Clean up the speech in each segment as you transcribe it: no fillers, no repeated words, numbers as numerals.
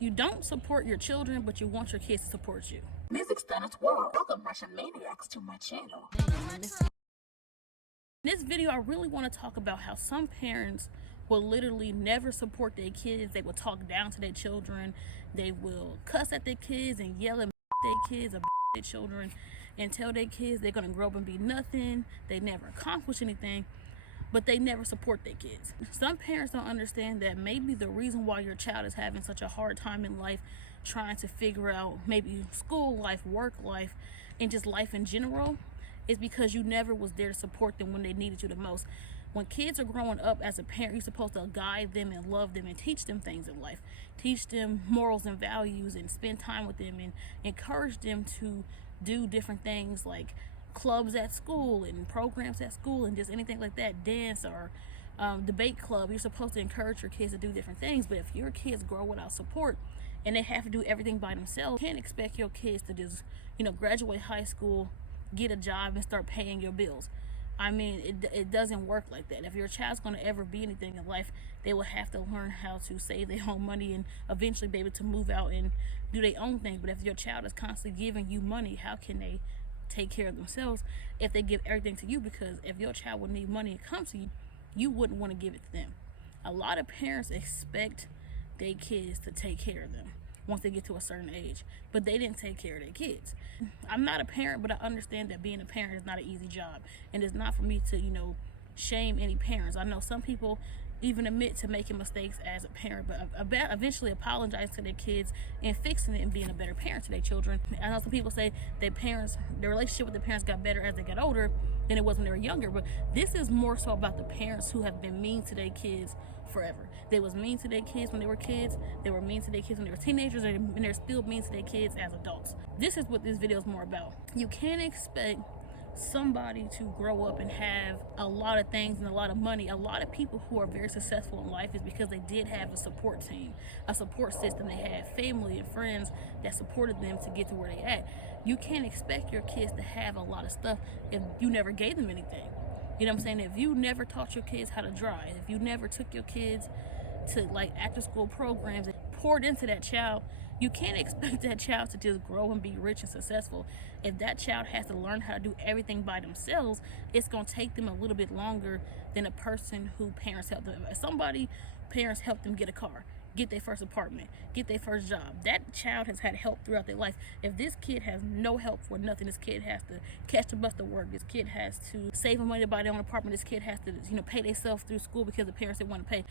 You don't support your children, but you want your kids to support you. Music Standards World. Welcome RetroManiacs to my channel. In this video, I really want to talk about how some parents will literally never support their kids. They will talk down to their children. They will cuss at their kids and yell at their kids or their children and tell their kids they're going to grow up and be nothing. They never accomplish anything, but they never support their kids. Some parents don't understand that maybe the reason why your child is having such a hard time in life, trying to figure out maybe school life, work life, and just life in general, is because you never was there to support them when they needed you the most. When kids are growing up, as a parent, you're supposed to guide them and love them and teach them things in life. Teach them morals and values and spend time with them and encourage them to do different things like clubs at school and programs at school and just anything like that, dance or debate club. You're supposed to encourage your kids to do different things. But if your kids grow without support and they have to do everything by themselves, you can't expect your kids to just, graduate high school, get a job and start paying your bills. I mean, it doesn't work like that. If your child's going to ever be anything in life, they will have to learn how to save their own money and eventually be able to move out and do their own thing. But if your child is constantly giving you money, how can they take care of themselves if they give everything to you? Because if your child would need money and come to you, you wouldn't want to give it to them. A lot of parents expect their kids to take care of them once they get to a certain age, but they didn't take care of their kids. I'm not a parent, but I understand that being a parent is not an easy job, and it's not for me to shame any parents. I know some people even admit to making mistakes as a parent, but eventually apologize to their kids and fixing it and being a better parent to their children. I know some people say their relationship with their parents got better as they got older than it was when they were younger, but this is more so about the parents who have been mean to their kids forever. They was mean to their kids when they were kids, they were mean to their kids when they were teenagers, and they're still mean to their kids as adults. This is what this video is more about. You can't expect somebody to grow up and have a lot of things and a lot of money. A lot of people who are very successful in life is because they did have a support team, a support system. They had family and friends that supported them to get to where they at. You can't expect your kids to have a lot of stuff if you never gave them anything. You know what I'm saying? If you never taught your kids how to drive, if you never took your kids to like after school programs and poured into that child, you can't expect that child to just grow and be rich and successful. If that child has to learn how to do everything by themselves, it's going to take them a little bit longer than a person who parents help them. If parents help them get a car, get their first apartment, get their first job, that child has had help throughout their life. If this kid has no help for nothing, this kid has to catch the bus to work, this kid has to save money to buy their own apartment, this kid has to pay themselves through school because the parents didn't want to pay.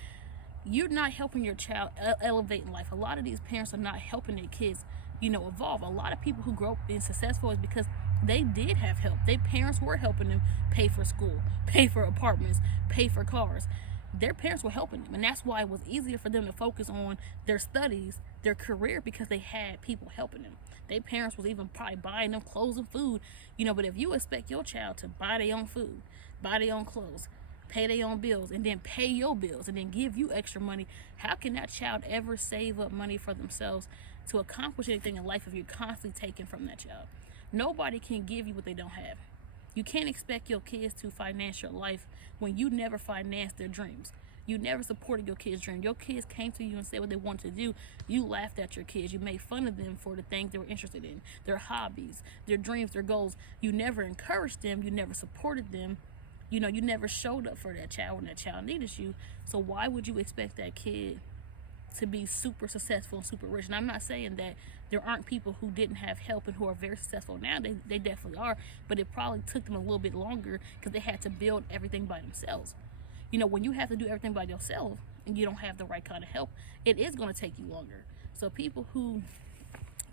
You're not helping your child elevate in life. A lot of these parents are not helping their kids evolve. A lot of people who grow up being successful is because they did have help. Their parents were helping them pay for school, pay for apartments, pay for cars. Their parents were helping them, and that's why it was easier for them to focus on their studies, their career, because they had people helping them. Their parents was even probably buying them clothes and food, but if you expect your child to buy their own food, buy their own clothes, pay their own bills, and then pay your bills, and then give you extra money, how can that child ever save up money for themselves to accomplish anything in life if you're constantly taking from that child? Nobody can give you what they don't have. You can't expect your kids to finance your life when you never financed their dreams. You never supported your kids' dreams. Your kids came to you and said what they wanted to do. You laughed at your kids. You made fun of them for the things they were interested in, their hobbies, their dreams, their goals. You never encouraged them. You never supported them. You never showed up for that child when that child needed you. So why would you expect that kid to be super successful and super rich? And I'm not saying that there aren't people who didn't have help and who are very successful now. They definitely are, but it probably took them a little bit longer because they had to build everything by themselves. When you have to do everything by yourself and you don't have the right kind of help, it is going to take you longer. So people who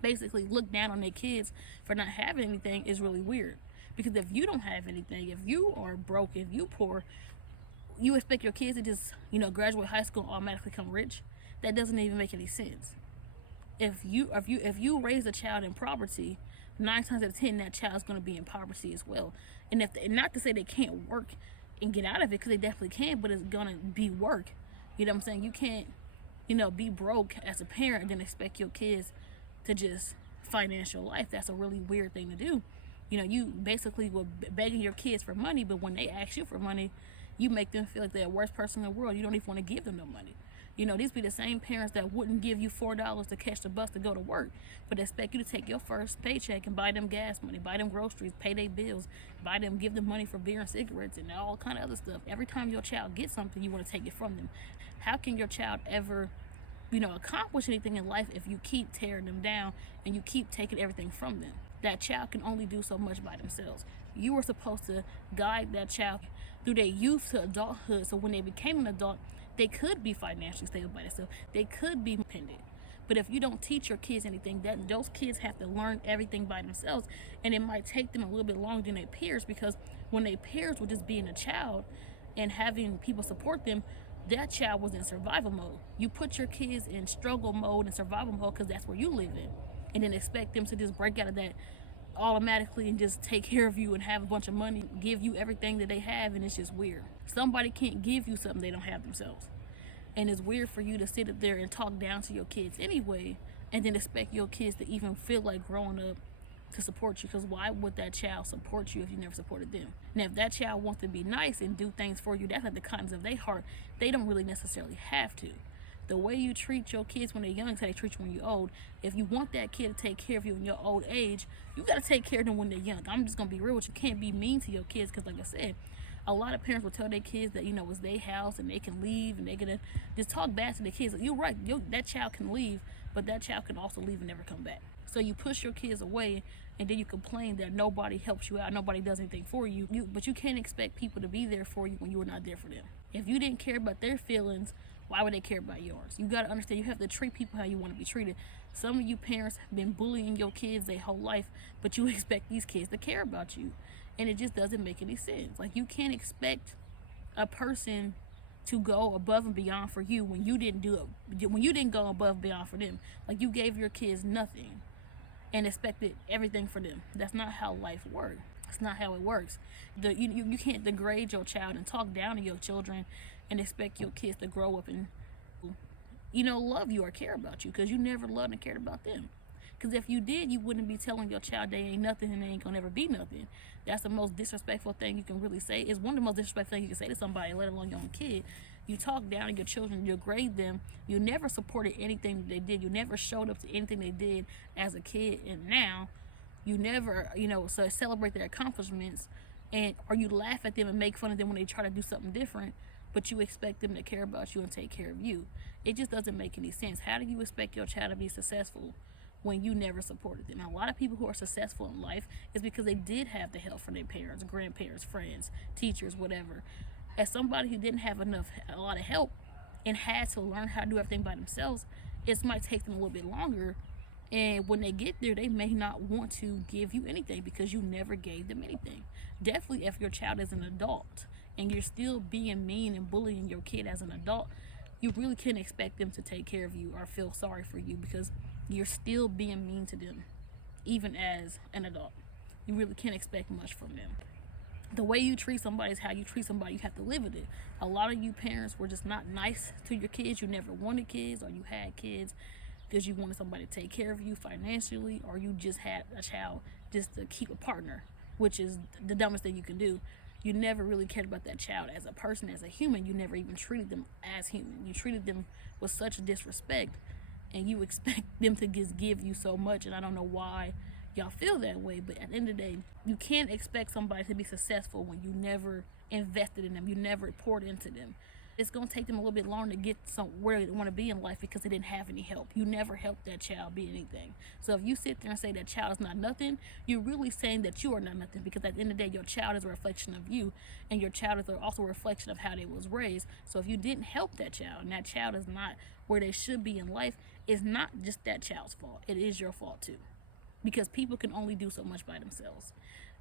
basically look down on their kids for not having anything is really weird. Because if you don't have anything, if you are broke, if you poor, you expect your kids to just, graduate high school and automatically become rich? That doesn't even make any sense. If you raise a child in poverty, 9 times out of 10, that child's going to be in poverty as well. And not to say they can't work and get out of it, because they definitely can, but it's going to be work. You know what I'm saying? You can't, be broke as a parent and then expect your kids to just finance your life. That's a really weird thing to do. You basically were begging your kids for money, but when they ask you for money, you make them feel like they're the worst person in the world. You don't even want to give them no money. You know, these be the same parents that wouldn't give you $4 to catch the bus to go to work, but expect you to take your first paycheck and buy them gas money, buy them groceries, pay their bills, give them money for beer and cigarettes and all kind of other stuff. Every time your child gets something, you want to take it from them. How can your child ever, accomplish anything in life if you keep tearing them down and you keep taking everything from them? That child can only do so much by themselves. You were supposed to guide that child through their youth to adulthood, so when they became an adult, they could be financially stable by themselves. They could be independent. But if you don't teach your kids anything, those kids have to learn everything by themselves, and it might take them a little bit longer than their peers, because when their peers were just being a child and having people support them, that child was in survival mode. You put your kids in struggle mode and survival mode because that's where you live in, and then expect them to just break out of that automatically and just take care of you and have a bunch of money, give you everything that they have, and it's just weird. Somebody can't give you something they don't have themselves, and it's weird for you to sit up there and talk down to your kids anyway, and then expect your kids to even feel like growing up to support you, because why would that child support you if you never supported them? Now, if that child wants to be nice and do things for you, that's like the kindness of their heart. They don't really necessarily have to. The way you treat your kids when they're young is how they treat you when you're old. If you want that kid to take care of you in your old age, you got to take care of them when they're young. I'm just going to be real with you. You can't be mean to your kids, because like I said, a lot of parents will tell their kids that, it's their house and they can leave, and they're going to just talk bad to their kids. You're right. That child can leave, but that child can also leave and never come back. So you push your kids away, and then you complain that nobody helps you out, nobody does anything for you. But you can't expect people to be there for you when you were not there for them. If you didn't care about their feelings, why would they care about yours? You got to understand, you have to treat people how you want to be treated. Some of you parents have been bullying your kids their whole life, but you expect these kids to care about you. And it just doesn't make any sense. Like, you can't expect a person to go above and beyond for you when you didn't do it, when you didn't go above and beyond for them. Like, you gave your kids nothing and expected everything for them. That's not how life works. It's not how it works. You can't degrade your child and talk down to your children and expect your kids to grow up and love you or care about you, because you never loved and cared about them. Because if you did, you wouldn't be telling your child they ain't nothing and they ain't gonna ever be nothing. That's the most disrespectful thing you can really say. It's one of the most disrespectful things you can say to somebody, let alone your own kid. You talk down to your children, you grade them, you never supported anything that they did, you never showed up to anything they did as a kid, and now you never, so celebrate their accomplishments, or you laugh at them and make fun of them when they try to do something different, but you expect them to care about you and take care of you. It just doesn't make any sense. How do you expect your child to be successful when you never supported them? And a lot of people who are successful in life is because they did have the help from their parents, grandparents, friends, teachers, whatever. As somebody who didn't have a lot of help and had to learn how to do everything by themselves, it might take them a little bit longer. And when they get there, they may not want to give you anything because you never gave them anything. Definitely if your child is an adult and you're still being mean and bullying your kid as an adult, you really can't expect them to take care of you or feel sorry for you, because you're still being mean to them, even as an adult. You really can't expect much from them. The way you treat somebody is how you treat somebody. You have to live with it. A lot of you parents were just not nice to your kids. You never wanted kids, or you had kids because you wanted somebody to take care of you financially, or you just had a child just to keep a partner, which is the dumbest thing you can do. You never really cared about that child as a person, as a human. You never even treated them as human. You treated them with such disrespect, and you expect them to just give you so much. And I don't know why y'all feel that way, but at the end of the day, you can't expect somebody to be successful when you never invested in them, you never poured into them. It's going to take them a little bit longer to get where they want to be in life because they didn't have any help. You never helped that child be anything. So if you sit there and say that child is not nothing, you're really saying that you are not nothing, because at the end of the day, your child is a reflection of you, and your child is also a reflection of how they was raised. So if you didn't help that child, and that child is not where they should be in life, it's not just that child's fault. It is your fault too, because people can only do so much by themselves.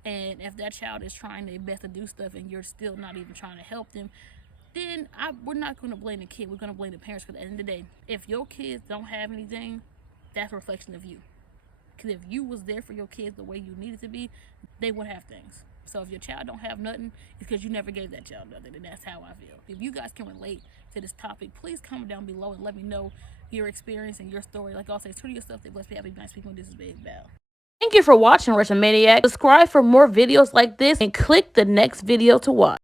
And if that child is trying their best to do stuff and you're still not even trying to help them, then we're not going to blame the kid. We're going to blame the parents, because at the end of the day, if your kids don't have anything, that's a reflection of you. Because if you was there for your kids the way you needed to be, they would have things. So if your child don't have nothing, it's because you never gave that child nothing, and that's how I feel. If you guys can relate to this topic, please comment down below and let me know your experience and your story. Like I always say, true to yourself. Stay blessed, be happy, be nice people. This is Big Bell. Thank you for watching, RetroManiacs. Subscribe for more videos like this and click the next video to watch.